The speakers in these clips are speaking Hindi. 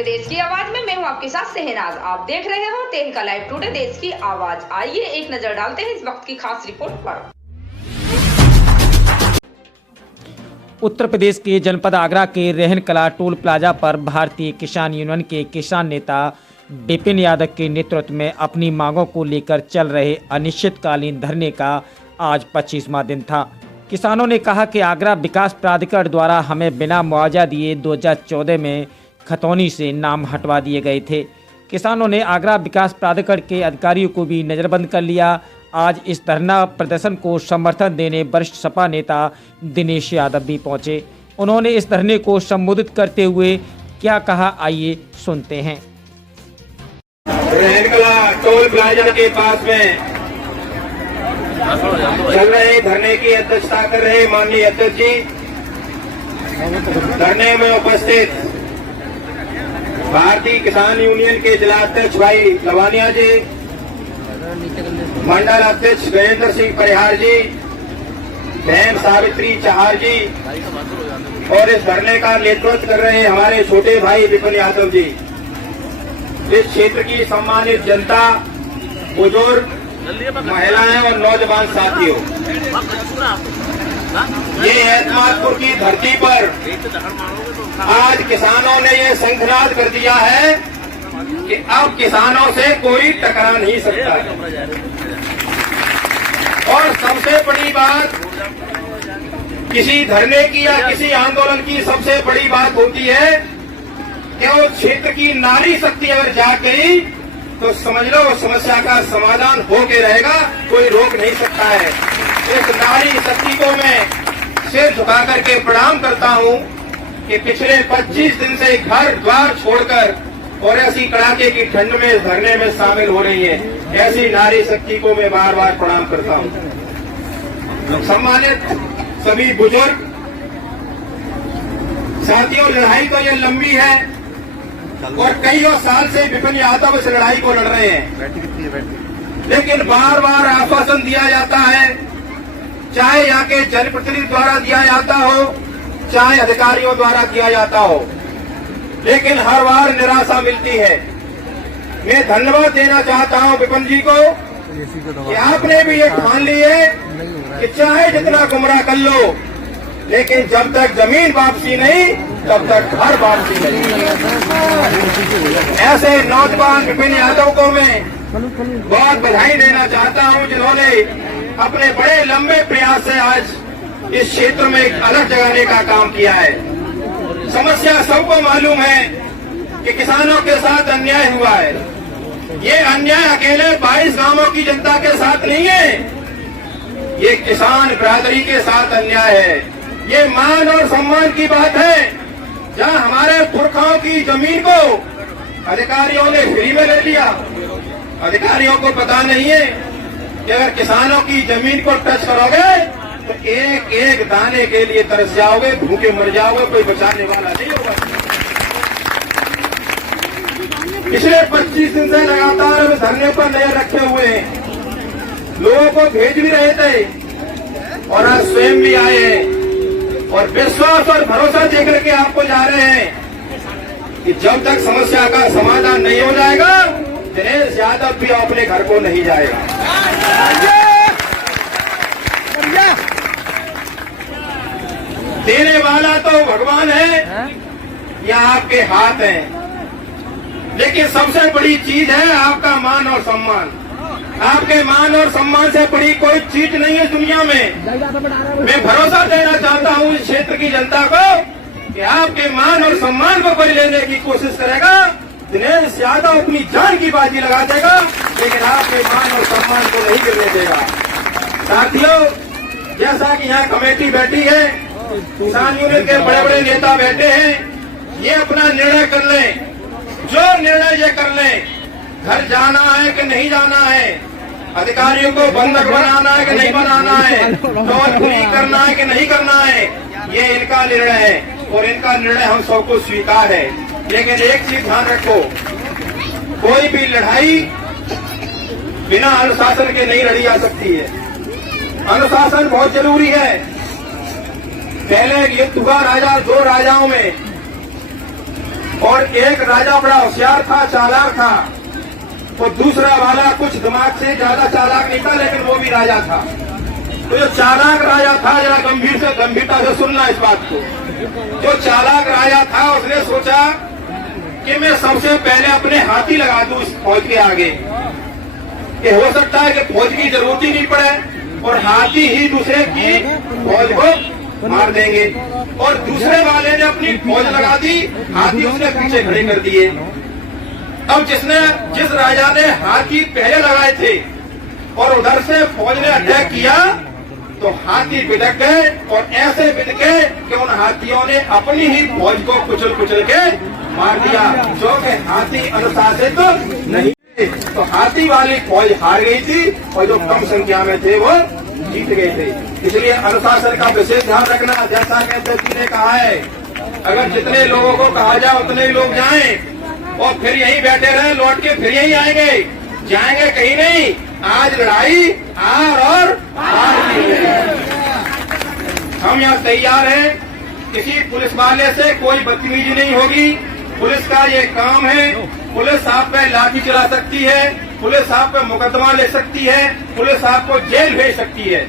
टुडे देश की आवाज में मैं हूं आपके साथ शहनाज। आप देख रहे हो तहलका लाइव टुडे देश की आवाज। आइए एक नजर डालते हैं इस वक्त की खास रिपोर्ट पर। उत्तर प्रदेश के जनपद आगरा के रेहन कला टोल प्लाजा पर भारतीय किसान यूनियन के किसान नेता विपिन यादव के नेतृत्व में अपनी मांगों को लेकर चल रहे अनिश्चितकालीन धरने का आज 25वां दिन था। किसानों ने कहा कि आगरा विकास प्राधिकरण द्वारा हमें बिना मुआवजा दिए 2014 में खतौनी से नाम हटवा दिए गए थे। किसानों ने आगरा विकास प्राधिकरण के अधिकारियों को भी नज़रबंद कर लिया। आज इस धरना प्रदर्शन को समर्थन देने वरिष्ठ सपा नेता दिनेश यादव भी पहुंचे। उन्होंने इस धरने को संबोधित करते हुए क्या कहा, आइए सुनते हैं। टोल प्लाजा के पास में चल रहे धरने की अध्यक्षता कर रहे माननीय अध्यक्ष जी, धरने में उपस्थित भारतीय किसान यूनियन के जिला अध्यक्ष भाई लवानिया जी, मंडल अध्यक्ष वीरेंद्र सिंह परिहार जी, बहन सावित्री चहार जी और इस धरने का नेतृत्व कर रहे हमारे छोटे भाई विपिन यादव जी, इस क्षेत्र की सम्मानित जनता, बुजुर्ग, महिलाएं और नौजवान साथियों, ये एतमादपुर की धरती पर आज किसानों ने ये शंखनाद कर दिया है कि अब किसानों से कोई टकरा नहीं सकता है। और सबसे बड़ी बात, किसी धरने की या किसी आंदोलन की सबसे बड़ी बात होती है कि उस क्षेत्र की नारी शक्ति अगर जाग गई तो समझ लो समस्या का समाधान होके रहेगा, कोई रोक नहीं सकता है। इस नारी शक्ति को मैं सिर झुका करके प्रणाम करता हूं कि पिछले 25 दिन से घर द्वार छोड़कर और ऐसी कड़ाके की ठंड में इस धरने में शामिल हो रही है। ऐसी नारी शक्ति को मैं बार बार प्रणाम करता हूं। सम्मानित सभी बुजुर्ग साथियों, लड़ाई तो ये लंबी है और कई साल से विपिन यादव इस लड़ाई को लड़ रहे हैं, लेकिन बार बार आश्वासन दिया जाता है, चाहे यहाँ के जनप्रतिनिधि द्वारा दिया जाता हो, चाहे अधिकारियों द्वारा दिया जाता हो, लेकिन हर बार निराशा मिलती है। मैं धन्यवाद देना चाहता हूँ विपिन जी को कि आपने भी ये ठान ली है कि चाहे जितना गुमराह कर लो, लेकिन जब तक जमीन वापसी नहीं तब तक घर वापसी नहीं। ऐसे नौजवान विपिन यादव को मैं बहुत बधाई देना चाहता हूं, जिन्होंने अपने बड़े लंबे प्रयास से आज इस क्षेत्र में एक अलग जगाने का काम किया है। समस्या सबको मालूम है कि किसानों के साथ अन्याय हुआ है। ये अन्याय अकेले 22 गांवों की जनता के साथ नहीं है, ये किसान बिरादरी के साथ अन्याय है। ये मान और सम्मान की बात है, जहां हमारे पुरखाओं की जमीन को अधिकारियों ने फ्री में ले लिया। अधिकारियों को पता नहीं है कि अगर किसानों की जमीन को टच करोगे तो एक एक दाने के लिए तरस जाओगे, भूखे मर जाओगे, कोई बचाने वाला नहीं होगा। पिछले 25 दिन से लगातार धरने पर नजर रखे हुए हैं, लोगों को भेज भी रहे थे और आज स्वयं भी आए हैं और विश्वास और भरोसा देकर के आपको जा रहे हैं कि जब तक समस्या का समाधान नहीं हो जाएगा, दिनेश यादव भी अपने घर को नहीं जाएगा। देने वाला तो भगवान है या आपके हाथ है, लेकिन सबसे बड़ी चीज है आपका मान और सम्मान। आपके मान और सम्मान से बड़ी कोई चीज नहीं है दुनिया में। मैं भरोसा देना चाहता हूं इस क्षेत्र की जनता को कि आपके मान और सम्मान को कोई लेने की कोशिश करेगा, दिनेश यादव अपनी जान की बाजी लगा देगा, लेकिन आपके मान और सम्मान को नहीं गिरने देगा। साथियों, जैसा कि यहाँ कमेटी बैठी है, किसान यूनियन के बड़े बड़े नेता बैठे हैं, ये अपना निर्णय कर लें, जो निर्णय ये कर लें, घर जाना है कि नहीं जाना है, अधिकारियों को बंधक बनाना है कि नहीं बनाना है, टोल फ्री करना है कि नहीं करना है, ये इनका निर्णय है और इनका निर्णय हम सबको स्वीकार है। लेकिन एक चीज ध्यान रखो, कोई भी लड़ाई बिना अनुशासन के नहीं लड़ी जा सकती है। अनुशासन बहुत जरूरी है। पहले युद्ध हुआ दो राजाओं में, और एक राजा बड़ा होशियार था, चालाक था, और दूसरा वाला कुछ दिमाग से ज्यादा चालाक नहीं था, लेकिन वो भी राजा था। तो जो चालाक राजा था, जरा गंभीरता से सुनना इस बात को। जो चालाक राजा था उसने सोचा कि मैं सबसे पहले अपने हाथी लगा दूं इस फौज के आगे, कि हो सकता है कि फौज की जरूरत ही नहीं पड़े और हाथी ही दूसरे की फौज को मार देंगे। और दूसरे वाले ने अपनी फौज लगा दी, हाथी उसने पीछे खड़े कर दिए। अब जिस राजा ने हाथी पहले लगाए थे और उधर से फौज ने अटैक किया, तो हाथी बिदक गए और ऐसे बिदके कि उन हाथियों ने अपनी ही फौज को कुचल के मार दिया, जो कि हाथी अनुशासित तो नहीं थे। तो हाथी वाली फौज हार गई थी और जो कम संख्या में थे वो जीत गए थे। इसलिए अनुशासन का विशेष ध्यान रखना। जैसा कि जी ने कहा है, अगर जितने लोगों को कहा जाए उतने ही लोग जाएं और फिर यहीं बैठे रहे, लौट के फिर यहीं आएंगे, जाएंगे कहीं नहीं। आज लड़ाई हार और हार की है। हम यहाँ तैयार हैं, किसी पुलिस वाले से कोई बदतमीजी नहीं होगी। पुलिस का ये काम है। पुलिस आप पे लाठी चला सकती है, पुलिस आप पे मुकदमा ले सकती है, पुलिस आपको जेल भेज सकती है।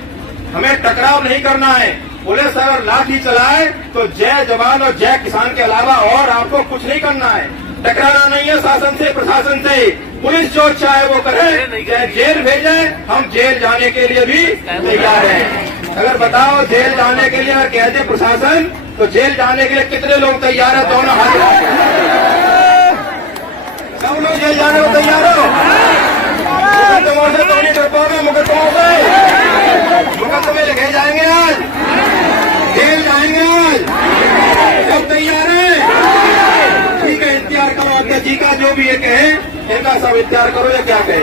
हमें टकराव नहीं करना है। पुलिस अगर लाठी चलाए तो जय जवान और जय किसान के अलावा और आपको कुछ नहीं करना है। टकराना नहीं है शासन से, प्रशासन से। पुलिस जो चाहे वो करे, चाहे जेल भेजे, हम जेल जाने के लिए भी तैयार हैं। अगर बताओ जेल जाने के लिए अगर कहते प्रशासन, तो जेल जाने के लिए कितने लोग तैयार है? दोनों हाथ सब लोग जेल जाने को तैयार हो? मुकदमों से तो नहीं कर पाओगे, मुकदमे लिखे जाएंगे आज, जेल जाएंगे आज। सब तैयार है? ठीक है, इंतजार करो। अध्यक्ष जी का जो भी ये कहे, इनका सब इंतजार करो, या क्या कहे।